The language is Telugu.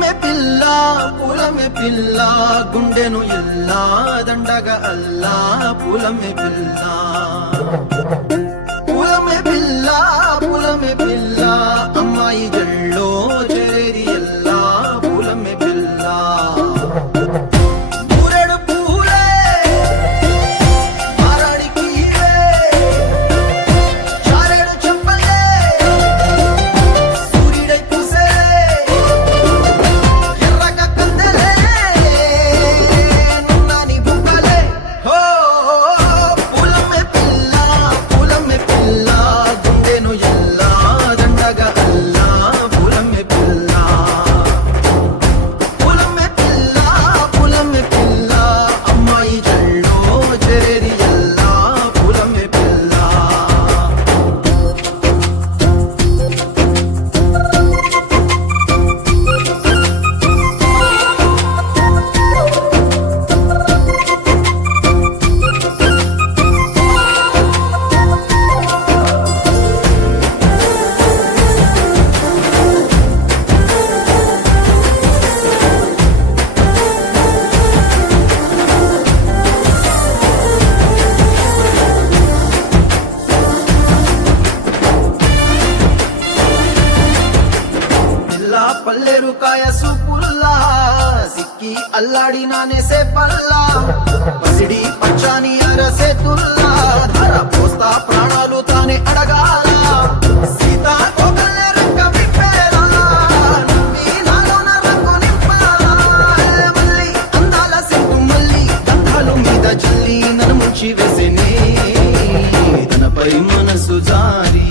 పూలమే పిల్ల గుండెను ఎల్లా దండగా అల్లా పూలమే పిల్ల పూలమే పిల్ల అమ్మాయి జల్లో చేరి ఎల్లా పూలమే పిల్ల ఊరెడు పూలే మారాడికి చారెడు చెప్పలే సూర్యుడై పూసే ఎర్రగా కందలే నున్నాని బుక్కలే హో పూలమే పిల్ల గుండెను ఎల్లా దండగా అల్లా పూలమే పిల్ల అమ్మాయి జల్లో చేరి ఎల్లా పూలమే పిల్ల పల్లెరు కాయ సూపుల్లా సిక్కి అల్లాడి నానేసే పల్లా పసిడి పచ్చాని అరసే తుల్లా ధర పోస్తా ప్రాణాలు తానే అడగాల సీతా కోకల్లే రెక్క విప్పేలా నవ్వి నాలోన రంగు నింపాలా మళ్ళీ అందాల సిగ్గు మళ్ళీ గంధాలు మీద జల్లి నన్ను ముంచి వేసేనే తనపై మనసు జారి